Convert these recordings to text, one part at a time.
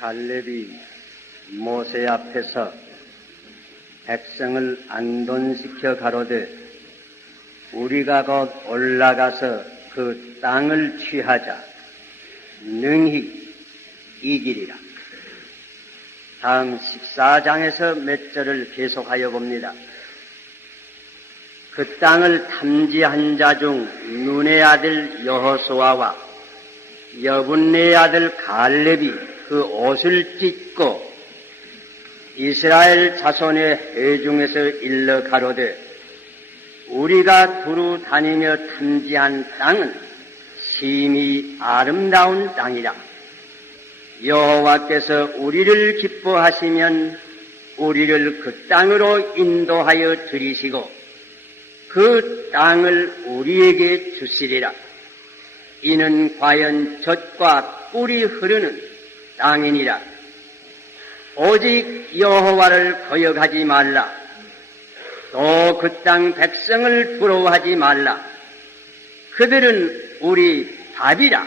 갈렙이 모세 앞에서 백성을 안돈시켜 가로되 우리가 곧 올라가서 그 땅을 취하자 능히 이기리라. 다음 14장에서 몇 절을 계속하여 봅니다. 그 땅을 탐지한 자 중 눈의 아들 여호수아와 여분네의 아들 갈렙이 그 옷을 찢고 이스라엘 자손의 회중에서 일러 가로되 우리가 두루 다니며 탐지한 땅은 심히 아름다운 땅이라. 여호와께서 우리를 기뻐하시면 우리를 그 땅으로 인도하여 들이시고 그 땅을 우리에게 주시리라. 이는 과연 젖과 꿀이 흐르는 땅이니라. 오직 여호와를 거역하지 말라. 또 그 땅 백성을 부러워하지 말라. 그들은 우리 밥이라.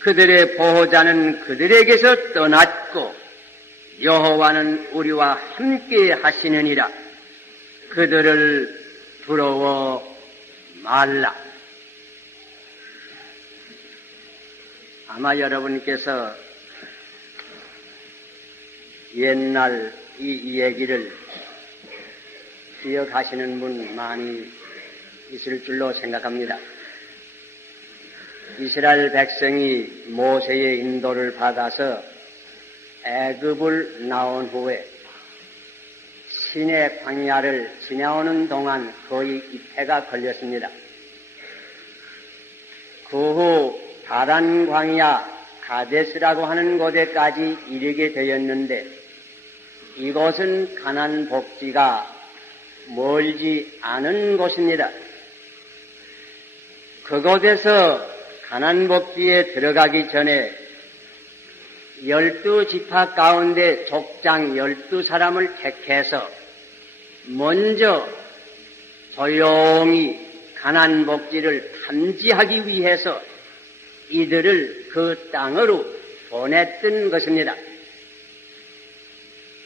그들의 보호자는 그들에게서 떠났고 여호와는 우리와 함께 하시느니라. 그들을 부러워 말라. 아마 여러분께서 옛날 이 얘기를 기억하시는 분 많이 있을 줄로 생각합니다. 이스라엘 백성이 모세의 인도를 받아서 애굽을 나온 후에 시내 광야를 지나오는 동안 거의 입해가 걸렸습니다. 그 후 다란 광야 가데스라고 하는 곳에까지 이르게 되었는데 이곳은 가나안 복지가 멀지 않은 곳입니다. 그곳에서 가나안 복지에 들어가기 전에 12지파 가운데 족장 12사람을 택해서 먼저 조용히 가나안 복지를 탐지하기 위해서 이들을 그 땅으로 보냈던 것입니다.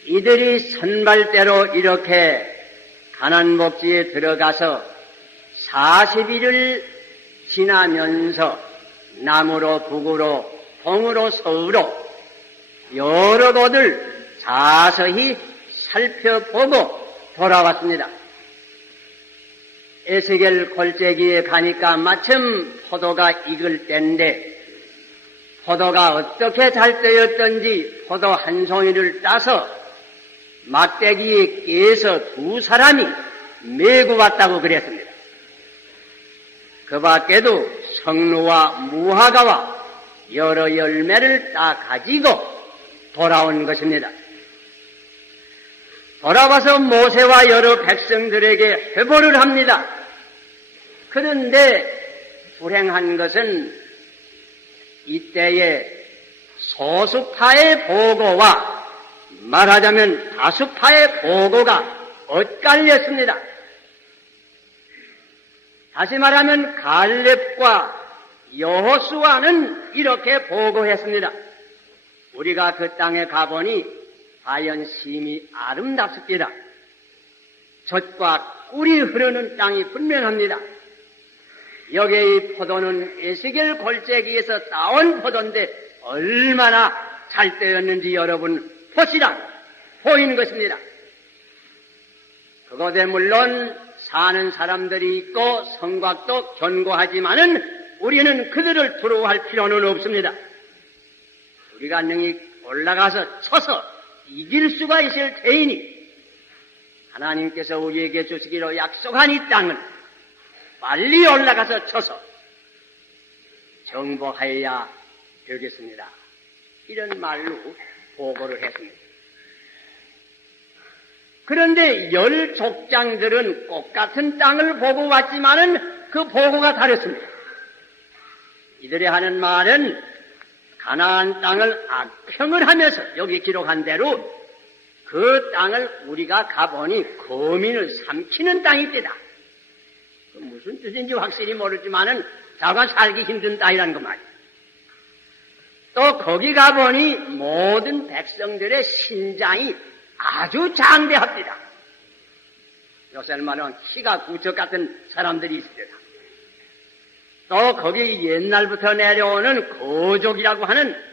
이들이 선발대로 이렇게 가나안 복지에 들어가서 40일을 지나면서 남으로 북으로 동으로 서으로 여러 곳을 자세히 살펴보고 돌아왔습니다. 에스겔 골짜기에 가니까 마침 포도가 익을 때인데 포도가 어떻게 잘 되었던지 포도 한 송이를 따서 막대기에 깨서 2사람이 메고 왔다고 그랬습니다. 그 밖에도 성루와 무화과와 여러 열매를 따 가지고 돌아온 것입니다. 돌아와서 모세와 여러 백성들에게 회보를 합니다. 그런데 불행한 것은 이때에 소수파의 보고와 말하자면 다수파의 보고가 엇갈렸습니다. 다시 말하면 갈렙과 여호수아는 이렇게 보고했습니다. 우리가 그 땅에 가보니 과연 심히 아름답습니다. 젖과 꿀이 흐르는 땅이 분명합니다. 여기에 이 포도는 에스겔 골짜기에서 따온 포도인데 얼마나 잘 되었는지 여러분 보시라 보이는 것입니다. 그곳에 물론 사는 사람들이 있고 성곽도 견고하지만은 우리는 그들을 두려워할 필요는 없습니다. 우리가 능히 올라가서 쳐서 이길 수가 있을 테이니 하나님께서 우리에게 주시기로 약속한 이 땅은 빨리 올라가서 쳐서 정복하여야 되겠습니다. 이런 말로 보고를 했습니다. 그런데 10족장들은 똑같은 땅을 보고 왔지만은 그 보고가 다르습니다. 이들이 하는 말은 가나안 땅을 악평을 하면서 여기 기록한 대로 그 땅을 우리가 가보니 거민을 삼키는 땅이 되다. 무슨 뜻인지 확실히 모르지만은 자가 살기 힘든 땅이라는 것 말이야. 또 거기 가보니 모든 백성들의 신장이 아주 장대합니다. 요새는 말하면 키가 구척 같은 사람들이 있습니다. 또 거기 옛날부터 내려오는 거족이라고 하는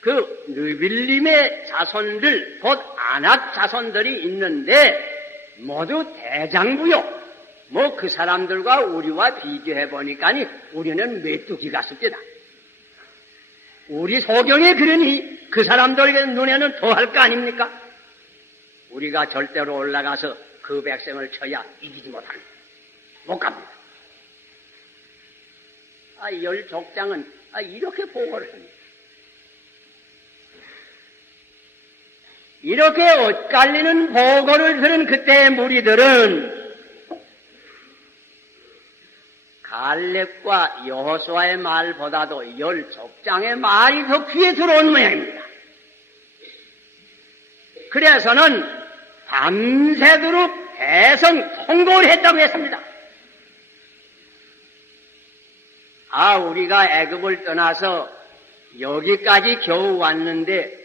그 느빌림의 자손들, 곧 안악 자손들이 있는데 모두 대장부요. 뭐 그 사람들과 우리와 비교해 보니까니 우리는 메뚜기 같습니다. 우리 소경에 그러니 그 사람들 눈에는 더할 거 아닙니까? 우리가 절대로 올라가서 그 백성을 쳐야 이기지 못합니다. 못 갑니다. 열 족장은 이렇게 보고를 합니다. 이렇게 엇갈리는 보고를 들은 그때의 무리들은 갈렙과 여호수아의 말보다도 열 족장의 말이 더 귀에 들어온 모양입니다. 그래서는 밤새도록 대성 통곡을 했다고 했습니다. 우리가 애굽을 떠나서 여기까지 겨우 왔는데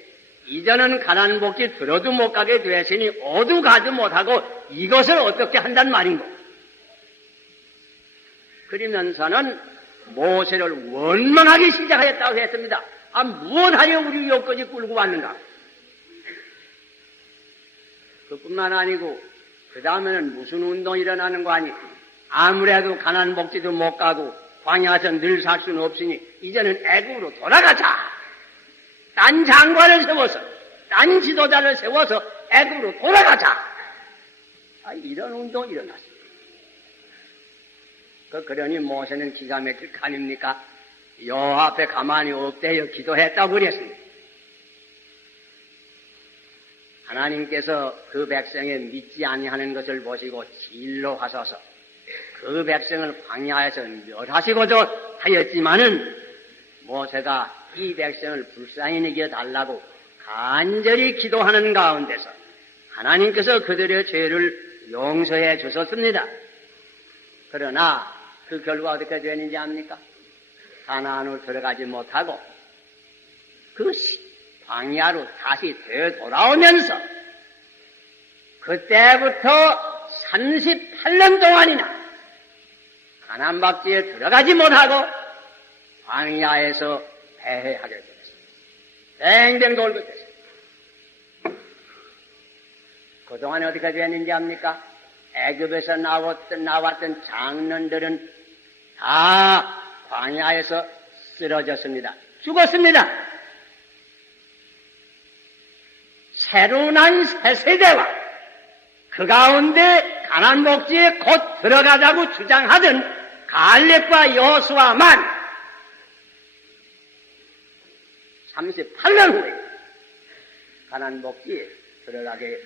이제는 가나안 복지 들어도 못 가게 되시니 어두 가도 못하고 이것을 어떻게 한단 말인고. 그러면서는 모세를 원망하기 시작하였다고 했습니다. 무엇하여 우리 여기까지 끌고 왔는가. 그뿐만 아니고 그 다음에는 무슨 운동이 일어나는 거 아니. 아무래도 가나안 복지도 못 가고 광야에서 늘 살 수는 없으니 이제는 애굽으로 돌아가자. 딴 장관을 세워서, 딴 지도자를 세워서 애굽으로 돌아가자. 이런 운동이 일어났습니다. 그러니 모세는 기가 막힐 거 아닙니까? 여호와 앞에 가만히 엎드려 기도했다고 그랬습니다. 하나님께서 그 백성의 믿지 아니하는 것을 보시고 진로 하소서 그 백성을 광야에서 멸하시고자 하였지만은 모세가 이 백성을 불쌍히 여겨달라고 간절히 기도하는 가운데서 하나님께서 그들의 죄를 용서해 주셨습니다. 그러나 그 결과가 어떻게 되는지 압니까? 가나안으로 들어가지 못하고 그 광야로 다시 되돌아오면서 그때부터 38년 동안이나 가나안 박지에 들어가지 못하고 광야에서 패해하게 되었습니다. 뱅뱅 돌게 됐습니다. 그동안에 어떻게 되었는지 압니까? 애굽에서 나왔던 장년들은 다 광야에서 쓰러졌습니다. 죽었습니다. 새로 난 새 세대와 그 가운데 가나안 복지에 곧 들어가자고 주장하던 갈렙과 여호수아만 38년 후에 가나안 복지에 들어가게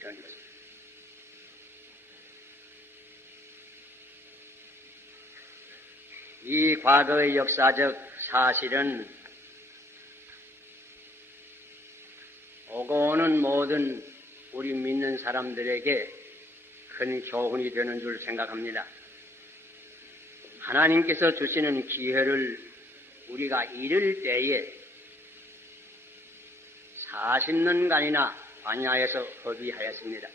된 것입니다. 이 과거의 역사적 사실은 오고 오는 모든 우리 믿는 사람들에게 큰 교훈이 되는 줄 생각합니다. 하나님께서 주시는 기회를 우리가 잃을 때에 40년간이나 광야에서 허비하였습니다.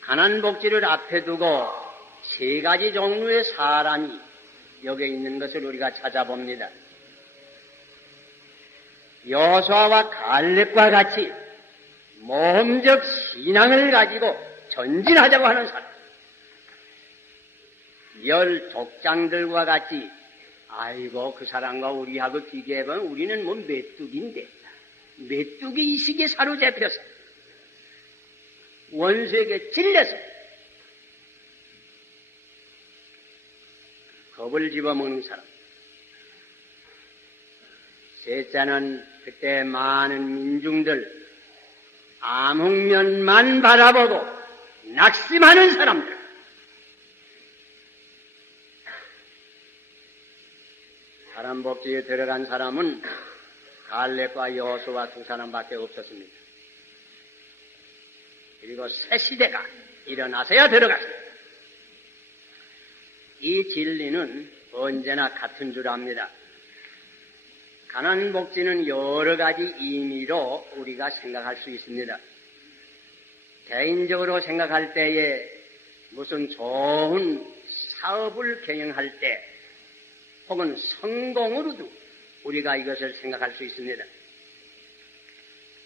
가나안 복지를 앞에 두고 세 가지 종류의 사람이 여기 있는 것을 우리가 찾아봅니다. 여호수아와 갈렙과 같이 모험적 신앙을 가지고 전진하자고 하는 사람, 열 족장들과 같이 아이고 그 사람과 우리하고 비교해보면 우리는 뭐 메뚜기인데 메뚜기 이식에 사로잡혀서 원수에게 질려서 겁을 집어먹는 사람. 셋째는 그때 많은 민중들 암흑면만 바라보고 낙심하는 사람들. 가나안 복지에 들어간 사람은 갈렙과 여호수아 두 사람밖에 없었습니다. 그리고 새 시대가 일어나서야 들어갔습니다. 이 진리는 언제나 같은 줄 압니다. 가난복지는 여러 가지 의미로 우리가 생각할 수 있습니다. 개인적으로 생각할 때에 무슨 좋은 사업을 경영할 때 혹은 성공으로도 우리가 이것을 생각할 수 있습니다.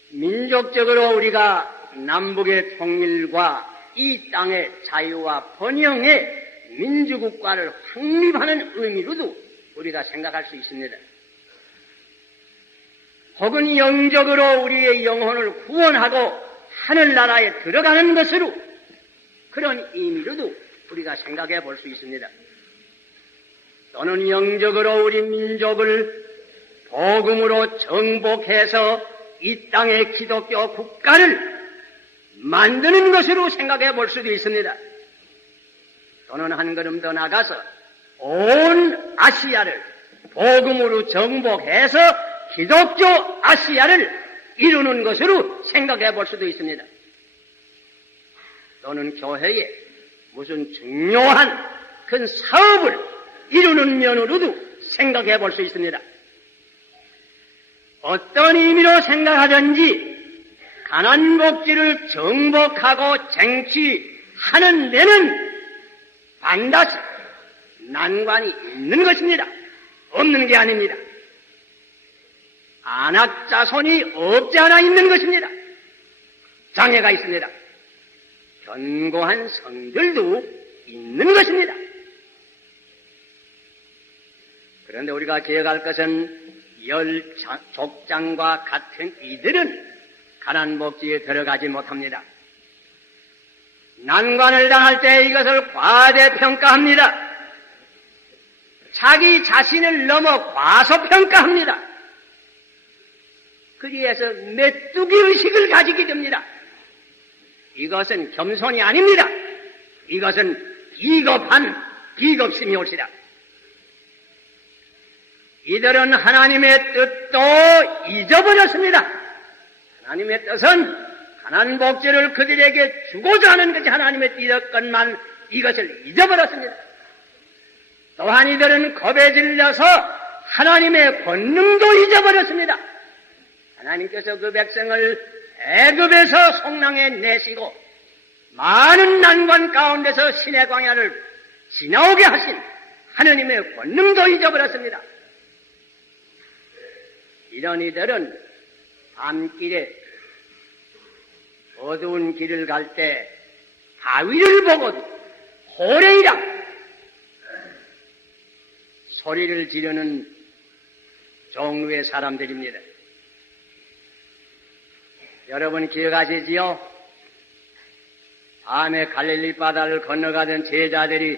민족적으로 우리가 남북의 통일과 이 땅의 자유와 번영의 민주국가를 확립하는 의미로도 우리가 생각할 수 있습니다. 혹은 영적으로 우리의 영혼을 구원하고 하늘나라에 들어가는 것으로 그런 의미로도 우리가 생각해 볼 수 있습니다. 또는 영적으로 우리 민족을 복음으로 정복해서 이 땅의 기독교 국가를 만드는 것으로 생각해 볼 수도 있습니다. 또는 한 걸음 더 나가서 온 아시아를 복음으로 정복해서 기독교 아시아를 이루는 것으로 생각해 볼 수도 있습니다. 또는 교회에 무슨 중요한 큰 사업을 이루는 면으로도 생각해 볼 수 있습니다. 어떤 의미로 생각하든지 가난복지를 정복하고 쟁취하는 데는 반드시 난관이 있는 것입니다. 없는 게 아닙니다. 안악자손이 없지 않아 있는 것입니다. 장애가 있습니다. 견고한 성들도 있는 것입니다. 그런데 우리가 기억할 것은 열 족장과 같은 이들은 가난복지에 들어가지 못합니다. 난관을 당할 때 이것을 과대평가합니다. 자기 자신을 넘어 과소평가합니다. 그리해서 메뚜기 의식을 가지게 됩니다. 이것은 겸손이 아닙니다. 이것은 비겁심이 옳시다. 이들은 하나님의 뜻도 잊어버렸습니다. 하나님의 뜻은 가난복지를 그들에게 주고자 하는 것이 하나님의 뜻이었건만 이것을 잊어버렸습니다. 또한 이들은 겁에 질려서 하나님의 권능도 잊어버렸습니다. 하나님께서 그 백성을 애굽에서 송랑에 내시고 많은 난관 가운데서 신의 광야를 지나오게 하신 하나님의 권능도 잊어버렸습니다. 이런 이들은 밤길에 어두운 길을 갈 때 바위를 보고도 호랭이라 소리를 지르는 종류의 사람들입니다. 여러분 기억하시지요? 밤에 갈릴리 바다를 건너가던 제자들이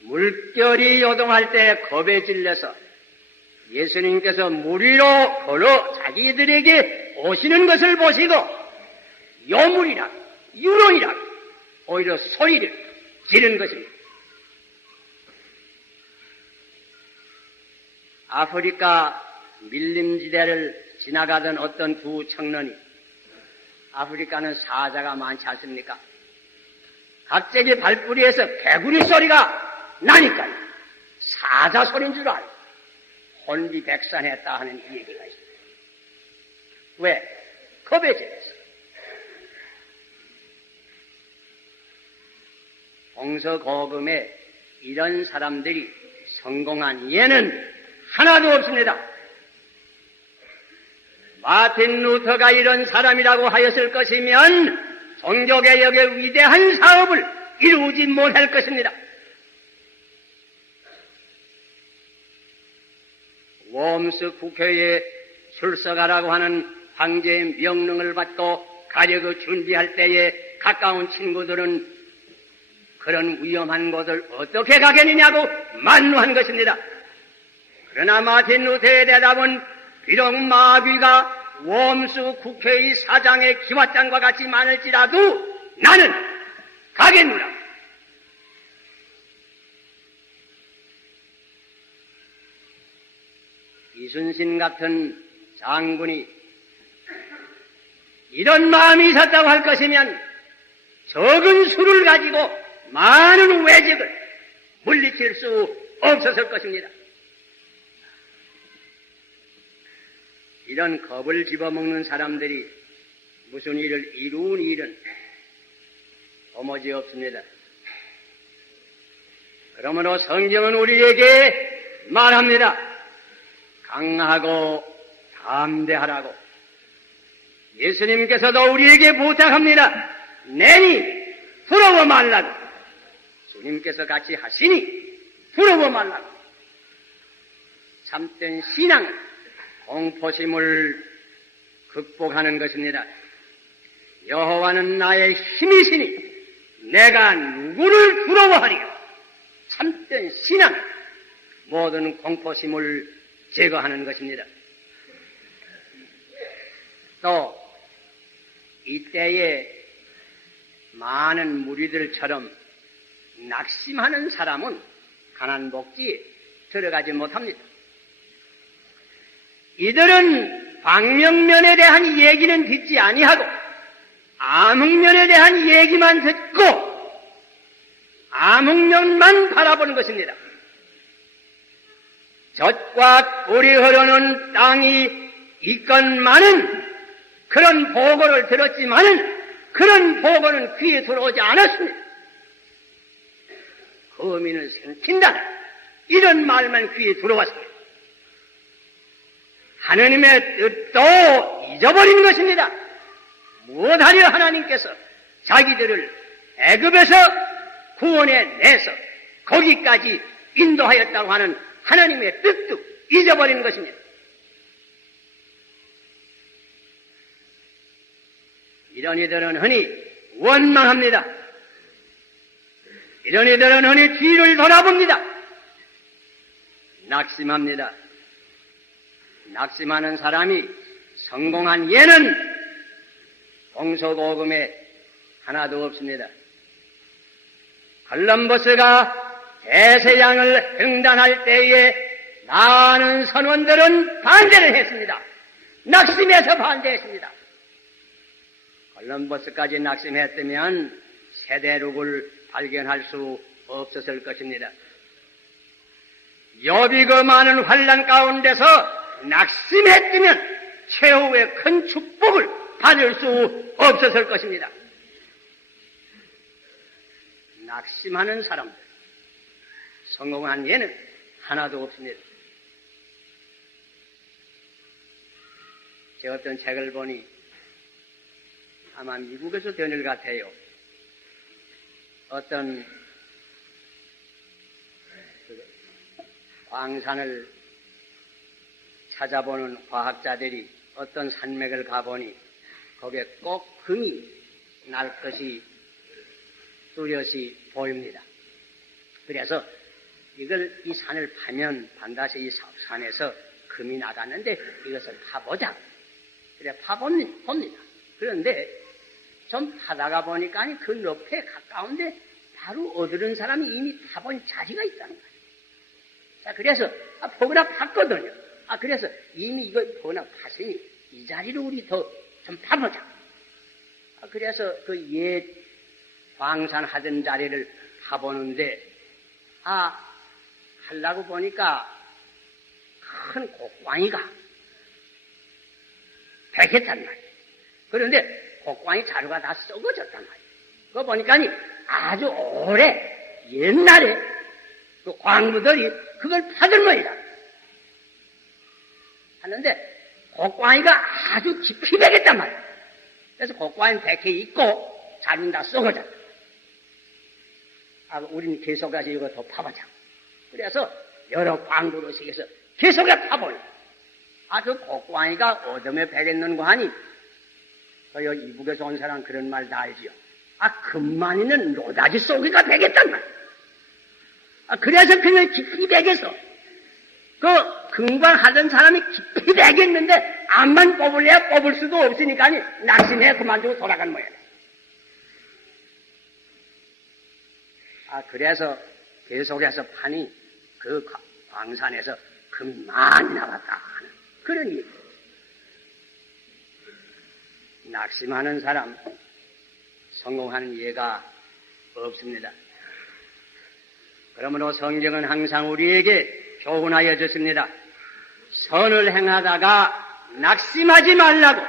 물결이 요동할 때 겁에 질려서 예수님께서 물 위로 걸어 자기들에게 오시는 것을 보시고 요물이라 유론이라 오히려 소리를 지른 것입니다. 아프리카 밀림지대를 지나가던 어떤 두 청년이, 아프리카는 사자가 많지 않습니까? 갑자기 발뿌리에서 개구리 소리가 나니까 사자 소리인 줄 알고 혼비백산했다 하는 이 얘기가 있습니다. 왜? 겁에 질려서. 동서고금에 이런 사람들이 성공한 예는 하나도 없습니다. 마틴 루터가 이런 사람이라고 하였을 것이면 종교개혁의 위대한 사업을 이루지 못할 것입니다. 웜스 국회에 출석하라고 하는 황제의 명령을 받고 가려고 준비할 때에 가까운 친구들은 그런 위험한 곳을 어떻게 가겠느냐고 만류한 것입니다. 그러나 마틴 루터의 대답은 비록 마귀가 웜스 국회의 사장의 기왓장과 같이 많을지라도 나는 가겠노라. 이순신 같은 장군이 이런 마음이 있었다고 할 것이면 적은 수를 가지고 많은 외적을 물리칠 수 없었을 것입니다. 이런 겁을 집어먹는 사람들이 무슨 일을 이루는 일은 도무지 없습니다. 그러므로 성경은 우리에게 말합니다. 강하고 담대하라고. 예수님께서도 우리에게 부탁합니다. 내니 부러워 말라고. 주님께서 같이 하시니 부러워 말라고. 참된 신앙, 공포심을 극복하는 것입니다. 여호와는 나의 힘이시니 내가 누구를 부러워하리요. 참된 신앙, 모든 공포심을 제거하는 것입니다. 또 이때에 많은 무리들처럼 낙심하는 사람은 가난 복지에 들어가지 못합니다. 이들은 방명면에 대한 얘기는 듣지 아니하고 암흑면에 대한 얘기만 듣고 암흑면만 바라보는 것입니다. 젖과 꿀이 흐르는 땅이 있건만은 그런 보고를 들었지만은 그런 보고는 귀에 들어오지 않았습니다. 거미는 생긴다. 이런 말만 귀에 들어왔습니다. 하느님의 뜻도 잊어버린 것입니다. 무엇하려 하나님께서 자기들을 애굽에서 구원해 내서 거기까지 인도하였다고 하는 하나님의 뜻도 잊어버린 것입니다. 이런 이들은 흔히 원망합니다. 이런 이들은 흔히 뒤를 돌아봅니다. 낙심합니다. 낙심하는 사람이 성공한 예는 동서고금에 하나도 없습니다. 콜럼버스가 대서양을 횡단할 때에 많은 선원들은 반대를 했습니다. 낙심해서 반대했습니다. 콜럼버스까지 낙심했다면 세대룩을 발견할 수 없었을 것입니다. 욥이 그 많은 환난 가운데서 낙심했다면 최후의 큰 축복을 받을 수 없었을 것입니다. 낙심하는 사람들, 성공한 예는 하나도 없습니다. 제가 어떤 책을 보니 아마 미국에서 된 일 같아요. 어떤 광산을 찾아보는 과학자들이 어떤 산맥을 가보니 거기에 꼭 금이 날 것이 뚜렷이 보입니다. 그래서 이 산을 파면 반드시 이 산에서 금이 나갔는데 이것을 파보자. 그래 파봅니다. 그런데 좀 파다가 보니까 그 늪에 가까운데 바로 얻으는 사람이 이미 파본 자리가 있다는 거예요. 자, 그래서 포그나 팠거든요. 그래서 이미 이거 포그나 팠으니 이 자리를 우리 더 좀 파보자. 그래서 그 옛 광산 하던 자리를 파보는데 하려고 보니까 큰 곡광이가 백했단 말이에요. 그런데 곡광이 자루가 다 썩어졌단 말이에요. 그거 보니까 아주 오래 옛날에 그 광부들이 그걸 파들 모이다 하는데 곡광이가 아주 깊이 베겠단 말이에요. 그래서 곡광이는 백해 있고 자루는 다 썩어졌다. 우리는 계속해서 이거 더 파보자. 그래서 여러 광부로 새겨서 계속해서 파보니 그 곡광이가 어둠에 베겠는고 하니 여기 이북에서 온 사람 그런 말 다 알지요. 금만이는 노다지 속에가 베겠단 말. 그래서 그걸 깊이 베겠어. 금광하던 사람이 깊이 베겠는데 암만 뽑을래야 뽑을 수도 없으니까 낙심해 그만두고 돌아간 모양이야. 그래서 계속해서 파니 그 광산에서 금이 많이 나왔다 하는 그런 얘기. 낙심하는 사람 성공하는 예가 없습니다. 그러므로 성경은 항상 우리에게 교훈하여 줬습니다. 선을 행하다가 낙심하지 말라고,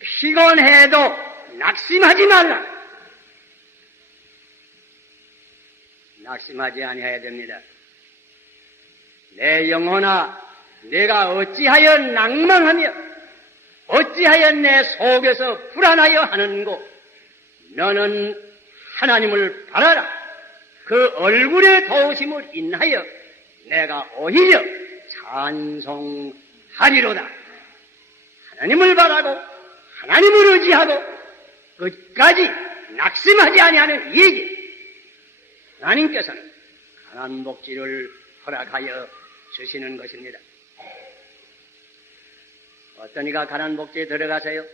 피곤해도 낙심하지 말라고, 낙심하지 아니해야 됩니다. 내 영혼아, 내가 어찌하여 낭망하며 어찌하여 내 속에서 불안하여 하는고, 너는 하나님을 바라라. 그 얼굴의 도우심을 인하여 내가 오히려 찬송하리로다. 하나님을 바라고 하나님을 의지하고 끝까지 낙심하지 아니하는 이 얘기, 하나님께서는 강한 복지를 허락하여 주시는 것입니다. 어떤 이가 가난 복지에 들어가서요,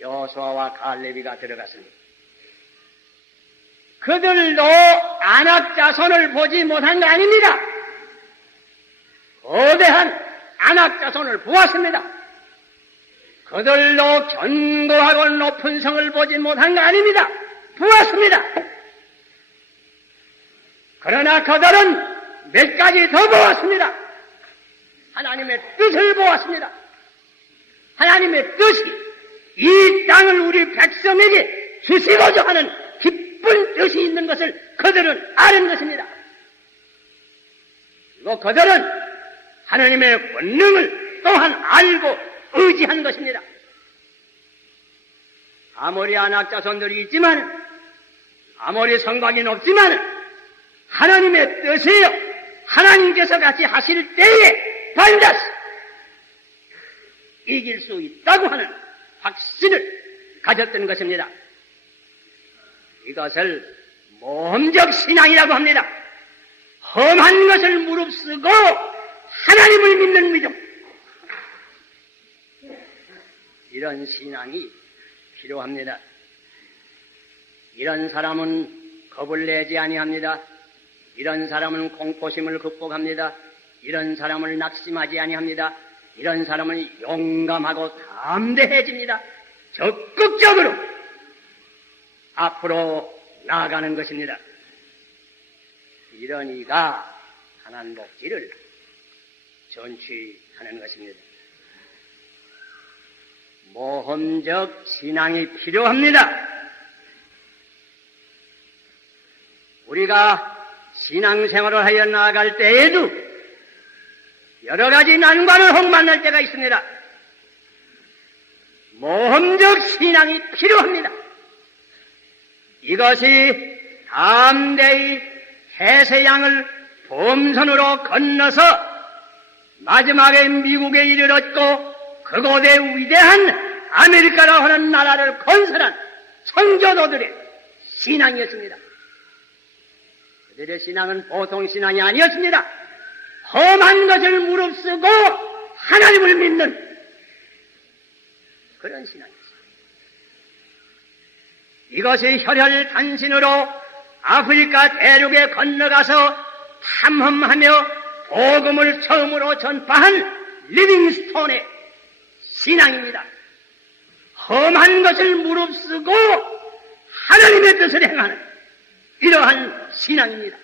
여호수아와 갈렙이가 들어갔습니다. 그들도 아낙 자손을 보지 못한 거 아닙니다. 거대한 아낙 자손을 보았습니다. 그들도 견고하고 높은 성을 보지 못한 거 아닙니다. 보았습니다. 그러나 그들은 몇 가지 더 보았습니다. 하나님의 뜻을 보았습니다. 하나님의 뜻이 이 땅을 우리 백성에게 주시고자 하는 깊은 뜻이 있는 것을 그들은 아는 것입니다. 그리고 그들은 하나님의 권능을 또한 알고 의지한 것입니다. 아무리 아낙 자손들이 있지만, 아무리 성곽이 높지만 하나님의 뜻이요, 하나님께서 같이 하실 때에 반드시 이길 수 있다고 하는 확신을 가졌던 것입니다. 이것을 모험적 신앙이라고 합니다. 험한 것을 무릅쓰고 하나님을 믿는 믿음, 이런 신앙이 필요합니다. 이런 사람은 겁을 내지 아니합니다. 이런 사람은 공포심을 극복합니다. 이런 사람을 낙심하지 아니합니다. 이런 사람은 용감하고 담대해집니다. 적극적으로 앞으로 나아가는 것입니다. 이런 이가 가난 복지를 전취하는 것입니다. 모험적 신앙이 필요합니다. 우리가 신앙생활을 하여 나아갈 때에도 여러 가지 난관을 혹 만날 때가 있습니다. 모험적 신앙이 필요합니다. 이것이 담대히 해세양을 범선으로 건너서 마지막에 미국에 이르렀고 그곳에 위대한 아메리카라고 하는 나라를 건설한 성교도들의 신앙이었습니다. 그들의 신앙은 보통 신앙이 아니었습니다. 험한 것을 무릅쓰고 하나님을 믿는 그런 신앙이었습니다. 이것이 혈혈단신으로 아프리카 대륙에 건너가서 탐험하며 복음을 처음으로 전파한 리빙스톤의 신앙입니다. 험한 것을 무릅쓰고 하나님의 뜻을 행하는 이러한 신앙입니다.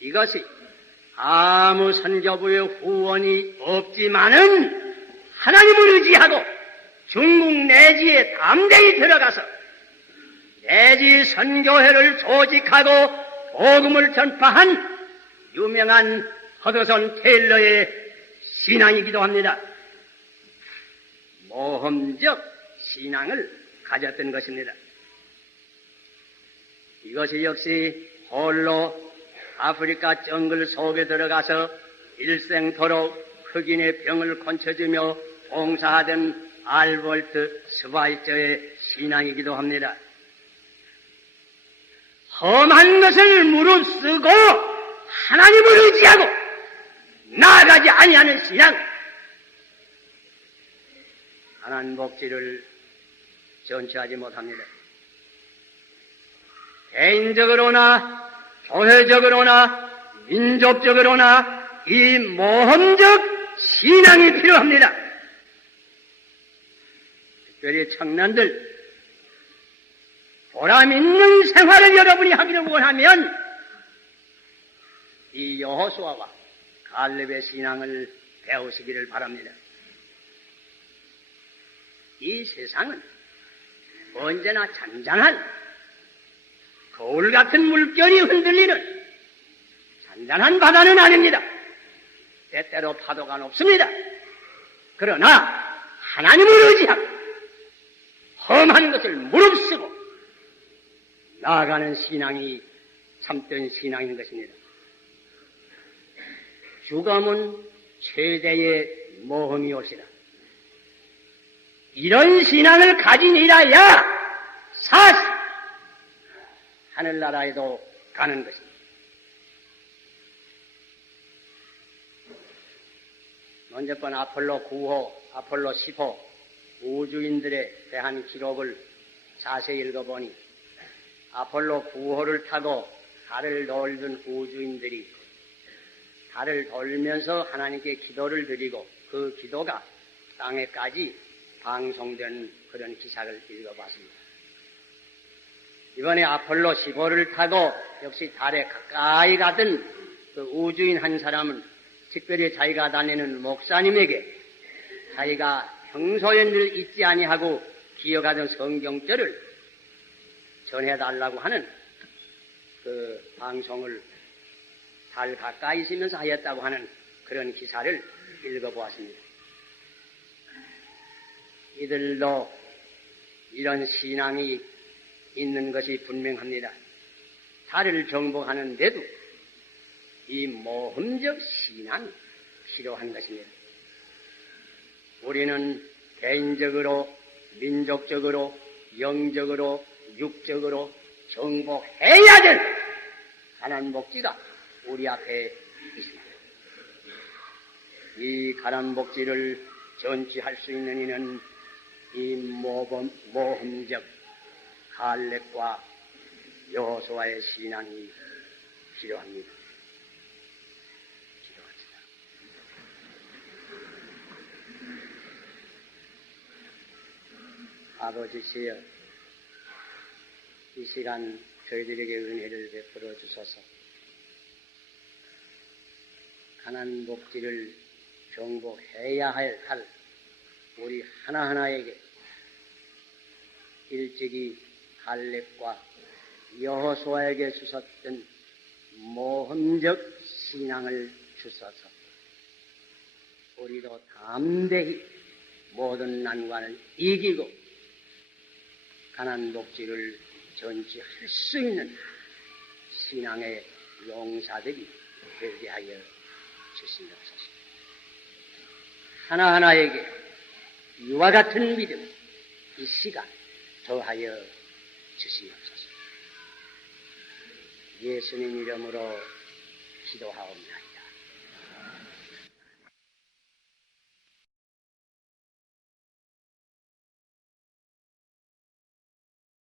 이것이 아무 선교부의 후원이 없지만은 하나님을 의지하고 중국 내지에 담대히 들어가서 내지 선교회를 조직하고 복음을 전파한 유명한 허드슨 테일러의 신앙이기도 합니다. 모험적 신앙을 가졌던 것입니다. 이것이 역시 홀로 아프리카 정글 속에 들어가서 일생토록 흑인의 병을 고쳐주며 봉사하던 알버트 스바이처의 신앙이기도 합니다. 험한 것을 무릅쓰고 하나님을 의지하고 나아가지 아니하는 신앙, 하나님 복지를 전취하지 못합니다. 개인적으로나 교회적으로나 민족적으로나 이 모험적 신앙이 필요합니다. 특별히 청년들, 보람 있는 생활을 여러분이 하기를 원하면 이 여호수아와 갈렙의 신앙을 배우시기를 바랍니다. 이 세상은 언제나 잔잔한 거울 같은 물결이 흔들리는 잔잔한 바다는 아닙니다. 때때로 파도가 높습니다. 그러나 하나님을 의지하고 험한 것을 무릅쓰고 나아가는 신앙이 참된 신앙인 것입니다. 죽음은 최대의 모험이 올시다. 이런 신앙을 가지니라야 사실 하늘나라에도 가는 것입니다. 먼저 번 아폴로 9호, 아폴로 10호 우주인들에 대한 기록을 자세히 읽어보니 아폴로 9호를 타고 달을 돌던 우주인들이 달을 돌면서 하나님께 기도를 드리고 그 기도가 땅에까지 방송된 그런 기사를 읽어봤습니다. 이번에 아폴로 15를 타고 역시 달에 가까이 가던 그 우주인 한 사람은 특별히 자기가 다니는 목사님에게 자기가 평소에 늘 잊지 아니하고 기억하던 성경절을 전해달라고 하는 그 방송을 달 가까이 있으면서 하였다고 하는 그런 기사를 읽어보았습니다. 이들도 이런 신앙이 있는 것이 분명합니다. 달을 정복하는데도 이 모험적 신앙이 필요한 것입니다. 우리는 개인적으로, 민족적으로, 영적으로, 육적으로 정복해야 될 가난 목지가 우리 앞에 있습니다. 이 가난 목지를 전치할 수 있는 이는 이 모험적 갈렙과 여호수아의 신앙이 필요합니다. 기도합시다. 아버지시여, 이 시간 저희들에게 은혜를 베풀어 주소서. 가난 목지를 정복해야 할 우리 하나하나에게 일찍이 갈렙과 여호수아에게 주셨던 모험적 신앙을 주소서. 우리도 담대히 모든 난관을 이기고 가난 목지를 전치할 수 있는 신앙의 용사들이 되게 하여 주시옵소서. 하나하나에게 이와 같은 믿음, 이 시간 더하여 주시옵소서. 예수님 이름으로 기도하옵나이다.